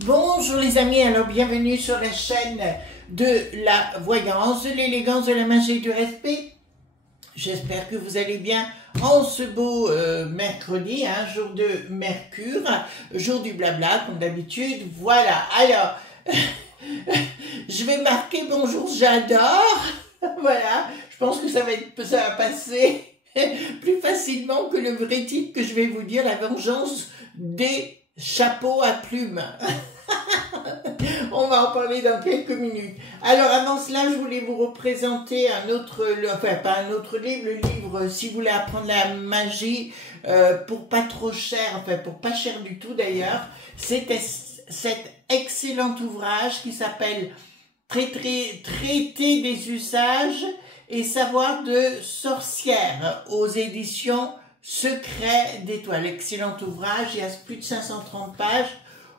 Bonjour les amis, alors bienvenue sur la chaîne de la voyance, de l'élégance, de la magie et du respect. J'espère que vous allez bien en ce beau mercredi, jour de Mercure, jour du blabla comme d'habitude. Voilà, alors je vais marquer bonjour, j'adore. Voilà, je pense que ça va passer plus facilement que le vrai titre que je vais vous dire, la vengeance des chapeaux à plumes. On va en parler dans quelques minutes. Alors avant cela, je voulais vous représenter un autre, enfin pas un autre livre, le livre si vous voulez apprendre la magie pour pas trop cher, enfin pour pas cher du tout d'ailleurs. C'était cet excellent ouvrage qui s'appelle Traité des usages et savoir de sorcière aux éditions Secret d'Étoile. Excellent ouvrage, il y a plus de 530 pages.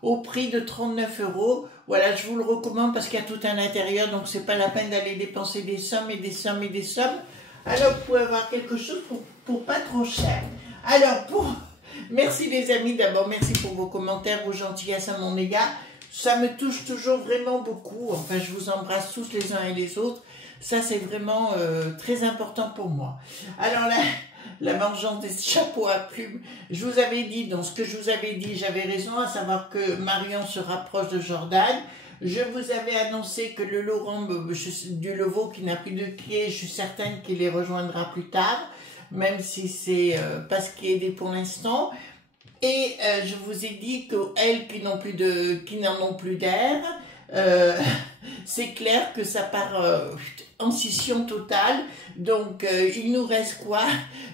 Au prix de 39 €. Voilà, je vous le recommande parce qu'il y a tout un intérieur, donc c'est pas la peine d'aller dépenser des sommes et des sommes et des sommes. Alors, vous pouvez avoir quelque chose pour pas trop cher. Alors, merci les amis, d'abord, merci pour vos commentaires, vos gentillesses à mon égard. Ça me touche toujours vraiment beaucoup. Enfin, je vous embrasse tous les uns et les autres. Ça, c'est vraiment très important pour moi. Alors là, la vengeance des chapeaux à plumes. Je vous avais dit, dans ce que je vous avais dit, j'avais raison, à savoir que Marion se rapproche de Jordan. Je vous avais annoncé que le Laurent du Levaux, qui n'a plus de clés, je suis certaine qu'il les rejoindra plus tard, même si c'est pas ce qui est aidé pour l'instant. Et je vous ai dit qu'elles qui n'en ont plus d'air, c'est clair que ça part en scission totale. Donc il nous reste quoi?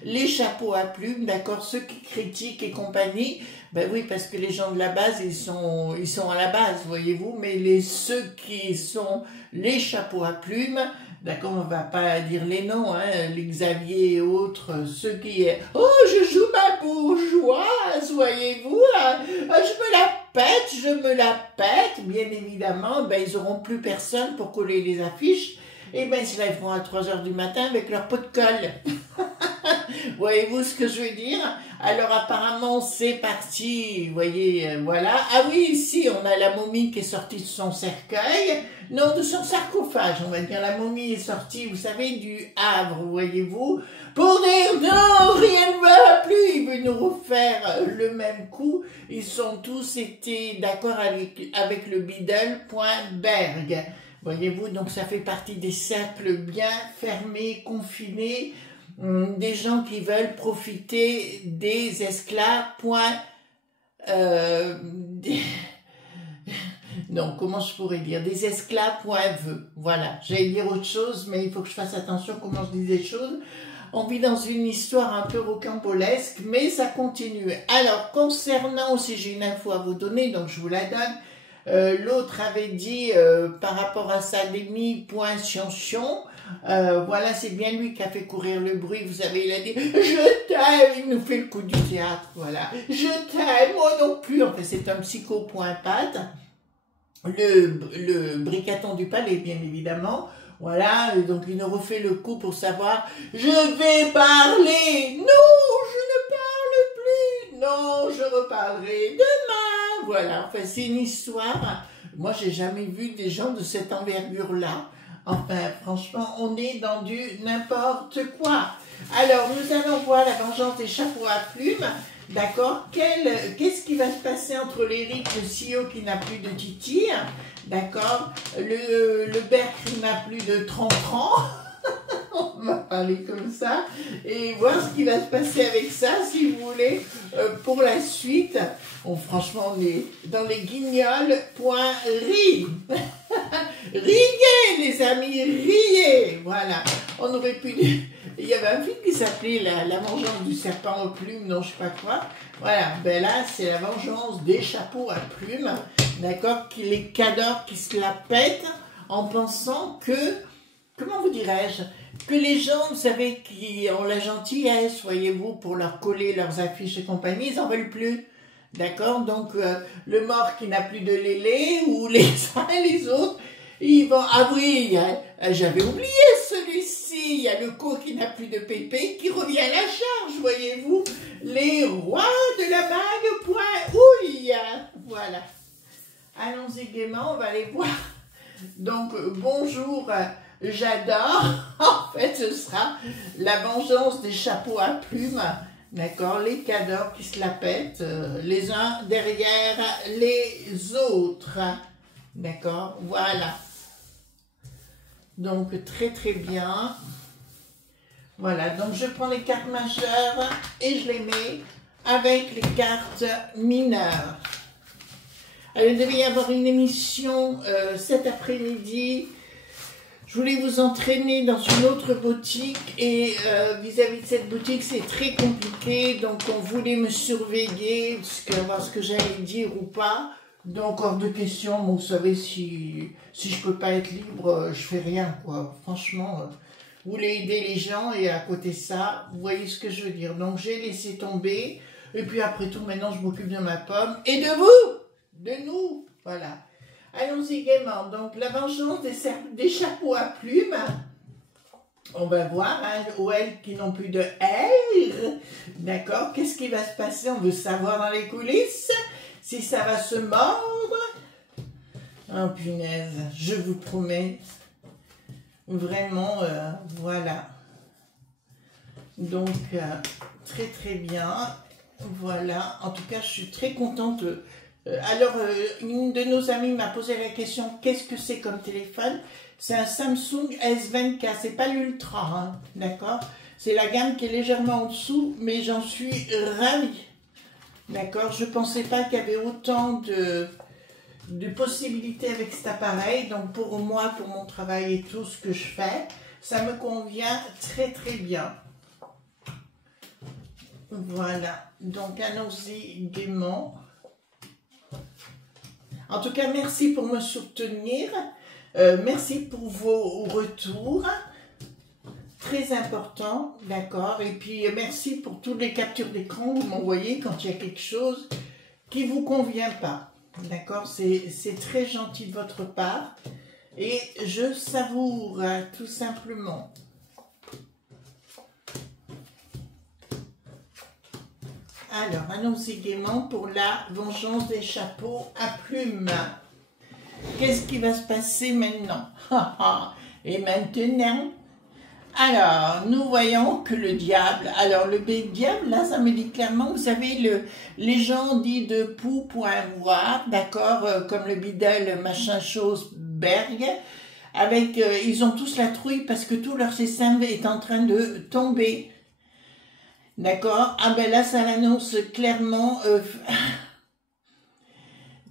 Les chapeaux à plumes, d'accord, ceux qui critiquent et compagnie. Ben oui, parce que les gens de la base, ils sont à la base, voyez-vous, mais ceux qui sont les chapeaux à plumes, d'accord, on va pas dire les noms, les Xavier et autres, ceux qui... Oh, je joue ma bourgeoise, voyez-vous, je me la pète, bien évidemment, ben ils auront plus personne pour coller les affiches, et ben ils se lèveront à 3 h du matin avec leur pot de colle. Voyez-vous ce que je veux dire? Alors apparemment c'est parti, vous voyez, voilà. Ah oui, ici on a la momie qui est sortie de son cercueil, non, de son sarcophage, on va dire. La momie est sortie, vous savez, du Havre, voyez-vous, pour dire non, rien ne va plus, il veut nous refaire le même coup. Ils sont tous été d'accord avec le Biddle.Berg. Voyez-vous, donc ça fait partie des cercles bien fermés, confinés, des gens qui veulent profiter des esclaves. Non, comment je pourrais dire? Des esclaves.veu. Voilà, j'allais dire autre chose, mais il faut que je fasse attention comment je dis les choses. On vit dans une histoire un peu rocambolesque, mais ça continue. Alors, concernant aussi, j'ai une info à vous donner, donc je vous la donne. L'autre avait dit par rapport à sa Demi.Sion, voilà, c'est bien lui qui a fait courir le bruit. Vous savez, il a dit je t'aime, il nous fait le coup du théâtre, voilà, je t'aime, moi non plus. En fait, c'est un psycho.pat, le bricaton du palais, bien évidemment. Voilà, et donc il nous refait le coup pour savoir je vais parler. Non, je ne parle plus. Non, je reparlerai demain. Voilà, enfin c'est une histoire. Moi, j'ai jamais vu des gens de cette envergure-là. Enfin, franchement, on est dans du n'importe quoi. Alors, nous allons voir la vengeance des chapeaux à plumes. D'accord? Qu'est-ce qui va se passer entre l'Éric, le CEO qui n'a plus de Titi? D'accord? Le Berk qui n'a plus de 30 ans. On va parler comme ça. Et voir ce qui va se passer avec ça, si vous voulez, pour la suite. Bon, franchement, on est dans les guignols.ri. Riez, les amis, riez. Voilà. On aurait pu... Il y avait un film qui s'appelait la vengeance du serpent aux plumes, non, je sais pas quoi. Voilà, ben là, c'est la vengeance des chapeaux à plumes. D'accord? Les cadors qui se la pètent en pensant que... Comment vous dirais-je? Que les gens, vous savez, qui ont la gentillesse, voyez-vous, pour leur coller leurs affiches et compagnie, ils n'en veulent plus. D'accord? Donc, le mort qui n'a plus de lélé, ou les uns et les autres, ils vont... Ah oui, j'avais oublié celui-ci. Il y a le co qui n'a plus de pépé, qui revient à la charge, voyez-vous. Les rois de la bague, point ouille. Voilà. allons-y gaiement, on va aller voir. Donc, bonjour, j'adore. En fait, ce sera la vengeance des chapeaux à plumes. D'accord, les cadors qui se la pètent, les uns derrière les autres. D'accord, voilà. Donc, très très bien. Voilà, donc je prends les cartes majeures et je les mets avec les cartes mineures. Alors, il devait y avoir une émission cet après-midi. Je voulais vous entraîner dans une autre boutique et vis-à-vis de cette boutique, c'est très compliqué. Donc, on voulait me surveiller, voir ce que j'allais dire ou pas. Donc, hors de question, bon, vous savez, si je peux pas être libre, je fais rien, quoi. Franchement, vous voulez aider les gens et à côté de ça, vous voyez ce que je veux dire. Donc, j'ai laissé tomber. Et puis, après tout, maintenant, je m'occupe de ma pomme et de vous, de nous, voilà. Allons-y gaiement. Donc, la vengeance des chapeaux à plumes. On va voir, hein, ou elles qui n'ont plus de R. D'accord. Qu'est-ce qui va se passer? On veut savoir dans les coulisses. Si ça va se mordre. Oh, punaise. Je vous promets. Vraiment, voilà. Donc, très, très bien. Voilà. En tout cas, je suis très contente. Alors, une de nos amies m'a posé la question, qu'est-ce que c'est comme téléphone? C'est un Samsung S24, c'est pas l'Ultra, hein, d'accord? C'est la gamme qui est légèrement en dessous, mais j'en suis ravie, d'accord? Je pensais pas qu'il y avait autant de possibilités avec cet appareil, donc pour moi, pour mon travail et tout ce que je fais, ça me convient très très bien. Voilà, donc allons-y gaiement. En tout cas, merci pour me soutenir. Merci pour vos retours. Très important, d'accord. Et puis, merci pour toutes les captures d'écran que vous m'envoyez quand il y a quelque chose qui ne vous convient pas. D'accord, c'est très gentil de votre part. Et je savoure, tout simplement. Alors, allons-y gaiement pour la vengeance des chapeaux à plumes. Qu'est-ce qui va se passer maintenant? Et maintenant, alors, nous voyons que le diable, alors le diable, là, ça me dit clairement, vous savez, les gens dits de pou.voir, d'accord, comme le Biddle, machin chose, Berg, avec, ils ont tous la trouille parce que tout leur système est en train de tomber. D'accord? Ah ben là, ça l'annonce clairement.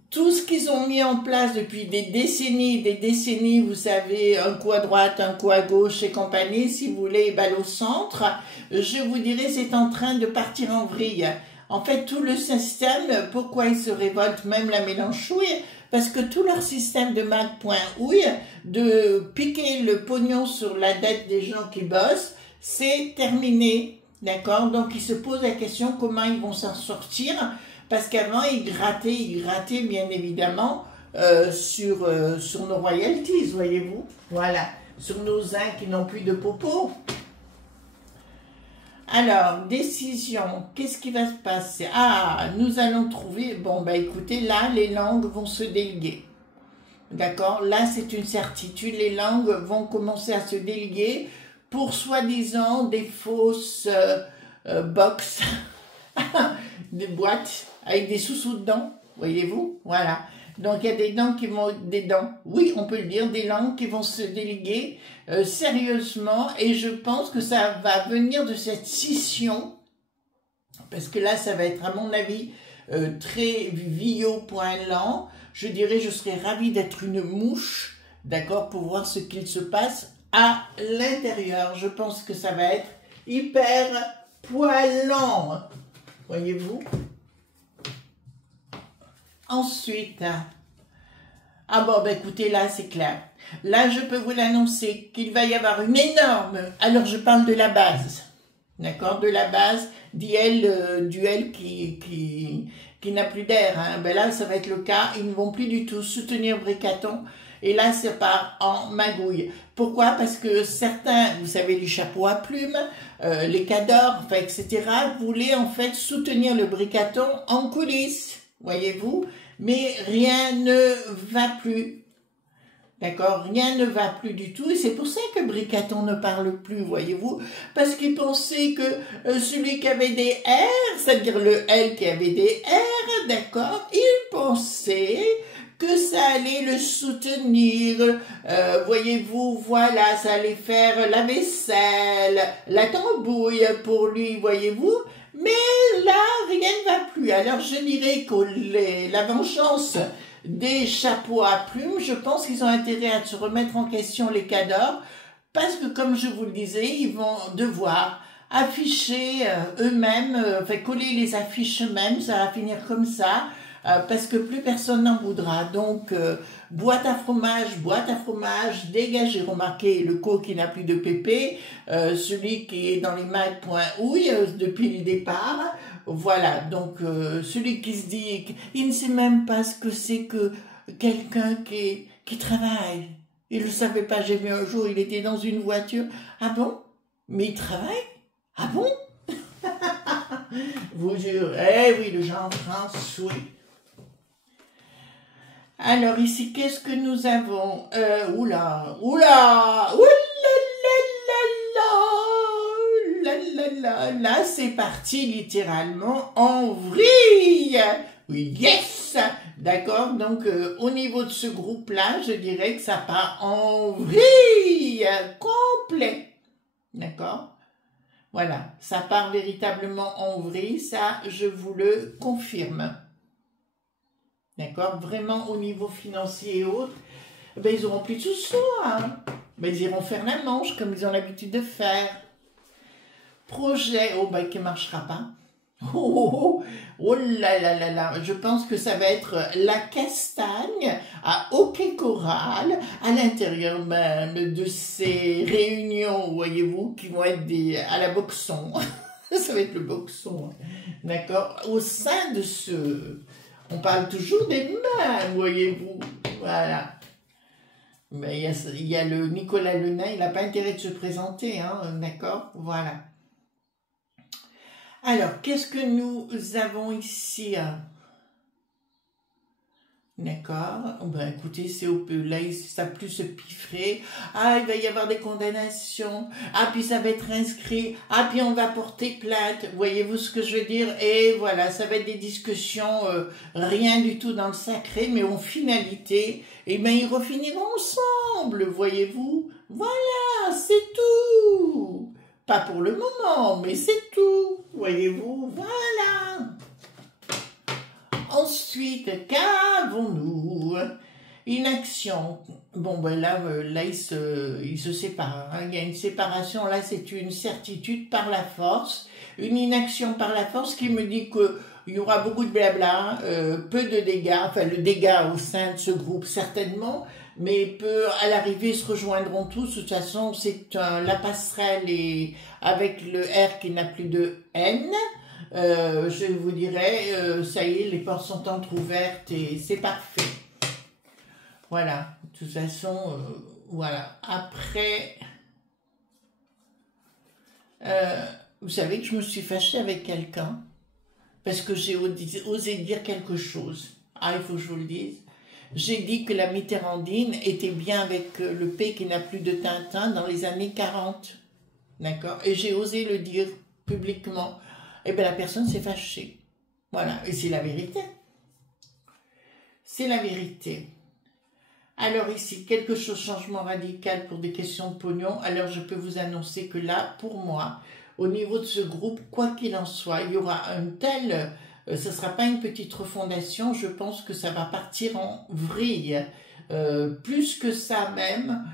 Tout ce qu'ils ont mis en place depuis des décennies, vous savez, un coup à droite, un coup à gauche et compagnie, si vous voulez, balle au centre, je vous dirais, c'est en train de partir en vrille. En fait, tout le système, pourquoi ils se révoltent, même la Mélenchouille, parce que tout leur système de mag.ouille, de piquer le pognon sur la dette des gens qui bossent, c'est terminé. D'accord? Donc, ils se posent la question comment ils vont s'en sortir, parce qu'avant, ils grattaient bien évidemment sur nos royalties, voyez-vous? Voilà, sur nos uns qui n'ont plus de popo. Alors, décision, qu'est-ce qui va se passer? Ah, nous allons trouver, bon, bah écoutez, là, les langues vont se déléguer. D'accord? Là, c'est une certitude, les langues vont commencer à se déléguer pour soi-disant des fausses box, des boîtes avec des sous-sous dedans, voyez-vous, voilà. Donc il y a des dents qui vont, oui, on peut le dire, des langues qui vont se déléguer sérieusement, et je pense que ça va venir de cette scission, parce que là, ça va être à mon avis très vio.lent. Je dirais, je serais ravie d'être une mouche, d'accord, pour voir ce qu'il se passe à l'intérieur. Je pense que ça va être hyper poilant, voyez-vous. Ensuite, ah bon, ben écoutez, là c'est clair. Là, je peux vous l'annoncer qu'il va y avoir une énorme, alors je parle de la base, d'accord, de la base, duel qui n'a plus d'air, hein. Ben là, ça va être le cas, ils ne vont plus du tout soutenir Bricaton. Et là, ça part en magouille. Pourquoi? Parce que certains, vous savez, les chapeaux à plumes, les cadors, enfin, etc., voulaient en fait soutenir le Bricaton en coulisses. voyez-vous, mais rien ne va plus. D'accord, rien ne va plus du tout, et c'est pour ça que Bricaton ne parle plus, voyez-vous, parce qu'il pensait que celui qui avait des R, c'est-à-dire le L qui avait des R, d'accord, il pensait que ça allait le soutenir, voyez-vous, voilà, ça allait faire la vaisselle, la tambouille pour lui, voyez-vous, mais là, rien ne va plus. Alors je dirais que la vengeance des chapeaux à plumes, je pense qu'ils ont intérêt à se remettre en question les cadors, parce que comme je vous le disais, ils vont devoir afficher eux-mêmes, enfin coller les affiches eux-mêmes, ça va finir comme ça, parce que plus personne n'en voudra. Donc, boîte à fromage, dégagez, remarquez le co qui n'a plus de pépé, celui qui est dans les mains point houille depuis le départ. Voilà, donc celui qui se dit qu'il ne sait même pas ce que c'est que quelqu'un qui travaille. Il ne le savait pas, j'ai vu un jour, il était dans une voiture. Ah bon? Mais il travaille? Ah bon? Vous jure, eh oui, le genre France, oui. Alors ici, qu'est-ce que nous avons? Oula, là, c'est parti littéralement en vrille. Oui, yes. D'accord, donc au niveau de ce groupe-là, je dirais que ça part en vrille complet. D'accord? Voilà, ça part véritablement en vrille, ça, je vous le confirme. D'accord? Vraiment au niveau financier et autres, ben, ils auront plus de sous, hein. Ben, ils iront faire la manche comme ils ont l'habitude de faire. Projet, oh ben, qui ne marchera pas. Oh là, je pense que ça va être la castagne à hockey choral à l'intérieur même de ces réunions, voyez-vous, qui vont être à la boxon. Ça va être le boxon, d'accord? Au sein de on parle toujours des mains, voyez-vous, voilà. Mais il y a le Nicolas Lenain, il n'a pas intérêt de se présenter, hein, d'accord? Voilà. Alors, qu'est-ce que nous avons ici? D'accord. Ben, écoutez, c'est au peu. Là, ça plus se piffer. Ah, il va y avoir des condamnations. Ah, puis ça va être inscrit. Ah, puis on va porter plainte. Voyez-vous ce que je veux dire? Et voilà, ça va être des discussions, rien du tout dans le sacré, mais en finalité, eh bien, ils refiniront ensemble, voyez-vous? Voilà, c'est tout. Pas pour le moment, mais c'est tout. Voyez-vous? Voilà. Ensuite, qu'avons-nous? Inaction. Bon, ben là ils se séparent. Hein. Il y a une séparation, là, c'est une certitude par la force. Une inaction par la force qui me dit qu'il y aura beaucoup de blabla, peu de dégâts, enfin le dégât au sein de ce groupe certainement, mais peu à l'arrivée ils se rejoindront tous. De toute façon, c'est la passerelle et avec le R qui n'a plus de N. Je vous dirais, ça y est, les portes sont entrouvertes et c'est parfait. Voilà, de toute façon, voilà. Après, vous savez que je me suis fâchée avec quelqu'un parce que j'ai osé dire quelque chose. Ah, il faut que je vous le dise. J'ai dit que la Mitterrandine était bien avec le P qui n'a plus de Tintin dans les années 40. D'accord? Et j'ai osé le dire publiquement. Eh bien, la personne s'est fâchée. Voilà, et c'est la vérité. C'est la vérité. Alors ici, quelque chose, changement radical pour des questions de pognon. Alors je peux vous annoncer que là, pour moi, au niveau de ce groupe, quoi qu'il en soit, il y aura un tel... ce ne sera pas une petite refondation, je pense que ça va partir en vrille. Plus que ça même,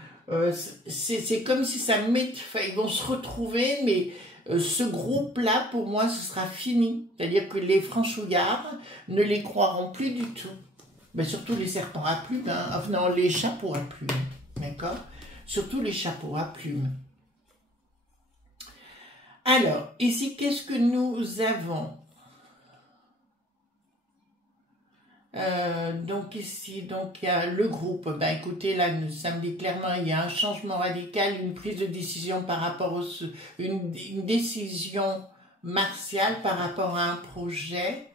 c'est comme si ça met... Enfin, ils vont se retrouver, mais... ce groupe-là, pour moi, ce sera fini. C'est-à-dire que les franchouillards ne les croiront plus du tout. Ben, surtout les serpents à plumes, hein. Enfin, non, les chapeaux à plumes, d'accord? Surtout les chapeaux à plumes. Alors, ici, qu'est-ce que nous avons? Donc ici, donc il y a le groupe. Ben écoutez, là, ça me dit clairement, il y a un changement radical, une prise de décision par rapport une décision martiale par rapport à un projet.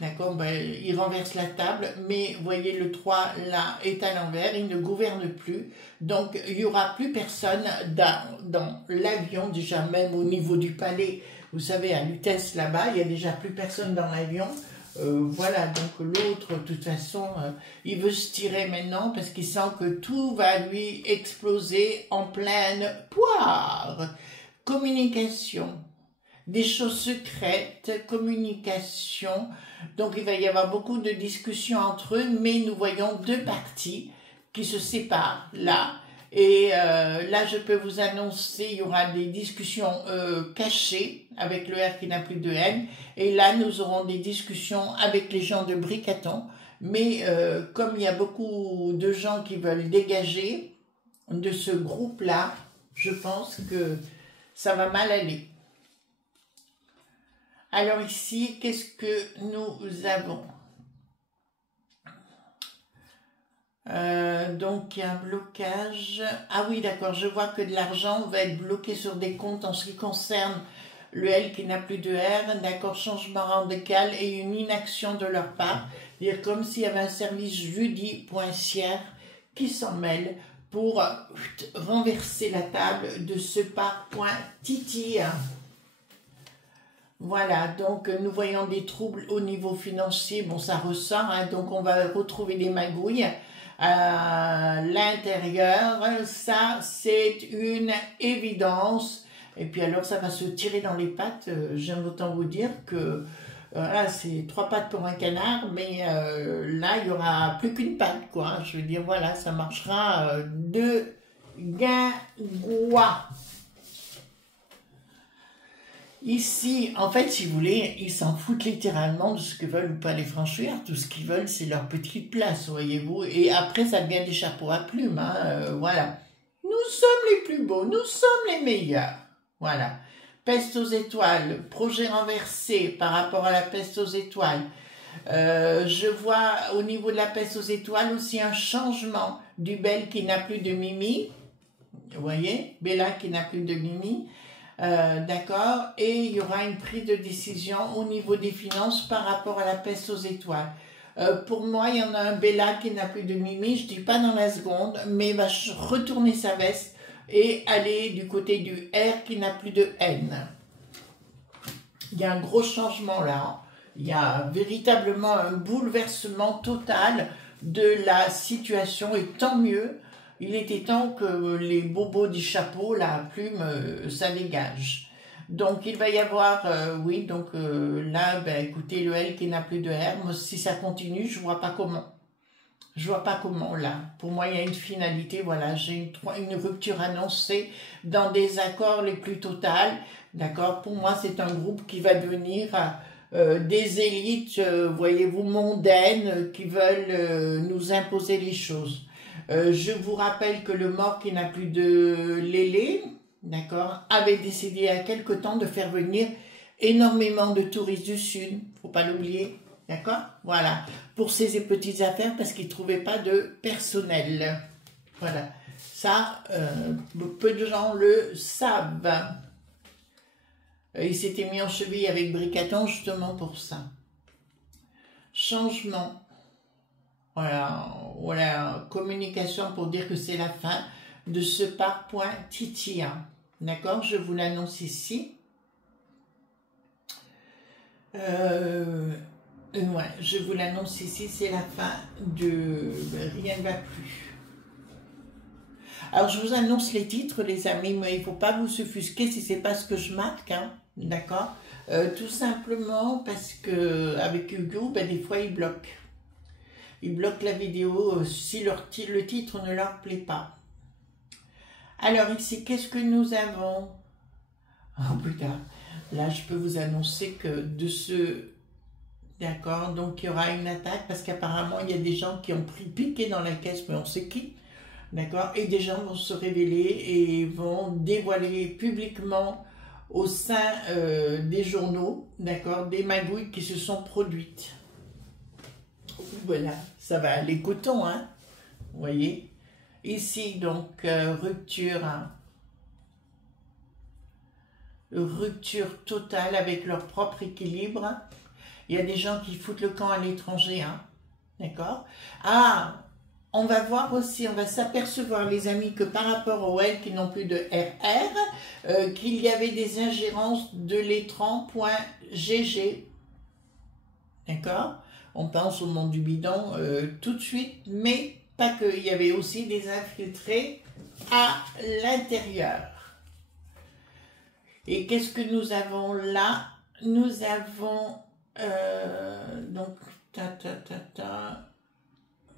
D'accord, ben, il renverse la table, mais vous voyez, le 3 là est à l'envers, il ne gouverne plus. Donc, il n'y aura plus personne dans l'avion, déjà même au niveau du palais. Vous savez, à Lutèce, là-bas, il n'y a déjà plus personne dans l'avion. Voilà, donc l'autre, de toute façon, il veut se tirer maintenant parce qu'il sent que tout va lui exploser en pleine poire. Communication. Des choses secrètes, communication. Donc, il va y avoir beaucoup de discussions entre eux, mais nous voyons deux parties qui se séparent là. Et là, je peux vous annoncer, il y aura des discussions cachées avec le R qui n'a plus de N. Et là, nous aurons des discussions avec les gens de Bricaton. Mais comme il y a beaucoup de gens qui veulent dégager de ce groupe-là, je pense que ça va mal aller. Alors ici, qu'est-ce que nous avons? Donc il y a un blocage. Ah oui, d'accord, je vois que de l'argent va être bloqué sur des comptes en ce qui concerne le L qui n'a plus de R. D'accord, changement radical et une inaction de leur part. C'est-à-dire comme s'il y avait un service judiciaire qui s'en mêle pour renverser la table de ce point Titi. Voilà, donc nous voyons des troubles au niveau financier, bon ça ressort, hein, donc on va retrouver des magouilles à l'intérieur, ça c'est une évidence, et puis alors ça va se tirer dans les pattes, j'aime autant vous dire que là c'est 3 pattes pour un canard, mais là il n'y aura plus qu'une patte, quoi, je veux dire voilà, ça marchera de guingois. Ici, en fait, si vous voulez, ils s'en foutent littéralement de ce que veulent ou pas les franchouillards. Tout ce qu'ils veulent, c'est leur petite place, voyez-vous. Et après, ça devient des chapeaux à plumes, hein, voilà. Nous sommes les plus beaux, nous sommes les meilleurs. Voilà. Peste aux étoiles, projet renversé par rapport à la peste aux étoiles. Je vois au niveau de la peste aux étoiles aussi un changement du Belle qui n'a plus de Mimi. Vous voyez, Bella qui n'a plus de Mimi. D'accord, et il y aura une prise de décision au niveau des finances par rapport à la peste aux étoiles. Pour moi, il y en a un Bella qui n'a plus de Mimi, je dis pas dans la seconde, mais va retourner sa veste et aller du côté du R qui n'a plus de N. Il y a un gros changement là, hein. Il y a véritablement un bouleversement total de la situation et tant mieux. Il était temps que les bobos du chapeau, la plume, ça dégage. Donc, il va y avoir, oui, donc là, ben, écoutez, le L qui n'a plus de R, moi, si ça continue, je vois pas comment. Je vois pas comment, là. Pour moi, il y a une finalité, voilà, j'ai une rupture annoncée dans des accords les plus totales, d'accord. Pour moi, c'est un groupe qui va devenir des élites, voyez-vous, mondaines, qui veulent nous imposer les choses. Je vous rappelle que le mort qui n'a plus de Lélé, d'accord, avait décidé il y a quelque temps de faire venir énormément de touristes du Sud, faut pas l'oublier, d'accord, voilà, pour ces petites affaires parce qu'ils ne trouvaient pas de personnel. Voilà, ça, peu de gens le savent. Il s'était mis en cheville avec Bricaton justement pour ça. Changement. Voilà, communication pour dire que c'est la fin de ce point Titia. D'accord, je vous l'annonce ici. Ouais, je vous l'annonce ici, c'est la fin de... Rien ne va plus. Alors, je vous annonce les titres, les amis, mais il ne faut pas vous offusquer si ce n'est pas ce que je marque, hein, d'accord, tout simplement parce que avec Hugo, ben, des fois, il bloque. Ils bloquent la vidéo si le titre ne leur plaît pas. Alors ici, qu'est-ce que nous avons? Oh putain, là je peux vous annoncer que de ce... D'accord, donc il y aura une attaque parce qu'apparemment il y a des gens qui ont pris piqué dans la caisse, mais on sait qui. D'accord, et des gens vont se révéler et vont dévoiler publiquement au sein des journaux, d'accord, des magouilles qui se sont produites. Voilà, ça va aller coton, hein, vous voyez. Ici, donc, rupture, hein. Rupture totale avec leur propre équilibre. Il y a des gens qui foutent le camp à l'étranger, hein. D'accord? Ah, on va voir aussi, on va s'apercevoir, les amis, que par rapport aux L qui n'ont plus de RR, qu'il y avait des ingérences de l'étran.gg. D'accord? On pense au monde du bidon tout de suite, mais pas que. Il y avait aussi des infiltrés à l'intérieur. Et qu'est-ce que nous avons là? Nous avons donc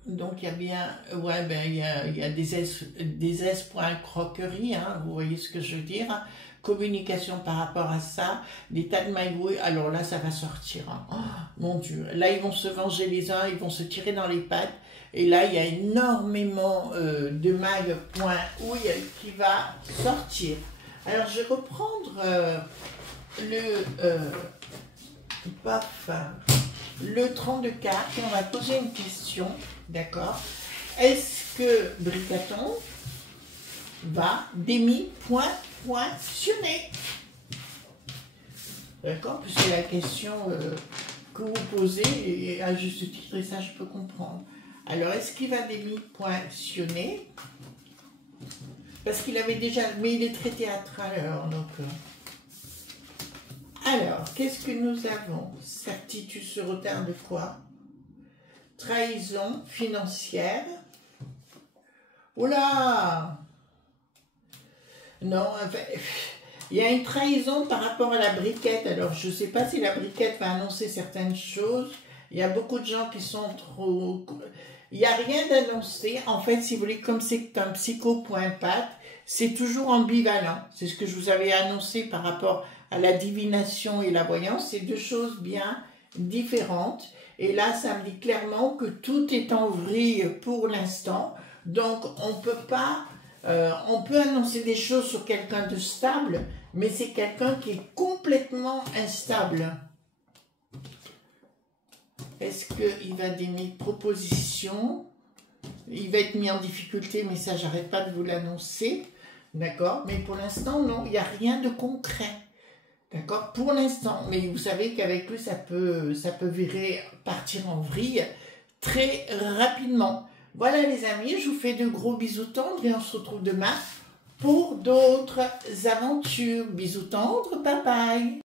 donc il y a bien il y a des S.croquerie, hein, vous voyez ce que je veux dire, hein, communication par rapport à ça, des tas de magouilles. Alors là ça va sortir, hein. Oh, mon Dieu, là ils vont se venger les uns, ils vont se tirer dans les pattes, et là il y a énormément de mag.ouille qui va sortir. Alors je vais reprendre le 32 cartes et on va poser une question, d'accord? Est-ce que Bricaton va démi-pointionner? D'accord? Puisque c'est la question que vous posez, et à juste titre, et ça je peux comprendre. Alors, est-ce qu'il va démi-pointionner? Parce qu'il avait déjà... Mais il est très théâtral, alors, donc... Alors, qu'est-ce que nous avons? Certitude sur retard de quoi? Trahison financière. Oula! Non, enfin, il y a une trahison par rapport à la briquette. Alors, je ne sais pas si la briquette va annoncer certaines choses. Il y a beaucoup de gens qui sont trop... Il n'y a rien d'annoncé. En fait, si vous voulez, comme c'est un psycho.pat, c'est toujours ambivalent. C'est ce que je vous avais annoncé par rapport à la divination et la voyance. C'est deux choses bien différentes. Et là, ça me dit clairement que tout est en vrille pour l'instant. Donc, on peut pas... on peut annoncer des choses sur quelqu'un de stable, mais c'est quelqu'un qui est complètement instable. Est-ce qu'il va des propositions? Il va être mis en difficulté, mais ça, j'arrête pas de vous l'annoncer. D'accord? Mais pour l'instant, non, il n'y a rien de concret. D'accord? Pour l'instant. Mais vous savez qu'avec lui, ça peut virer, partir en vrille très rapidement. Voilà les amis, je vous fais de gros bisous tendres et on se retrouve demain pour d'autres aventures. Bisous tendres, bye bye.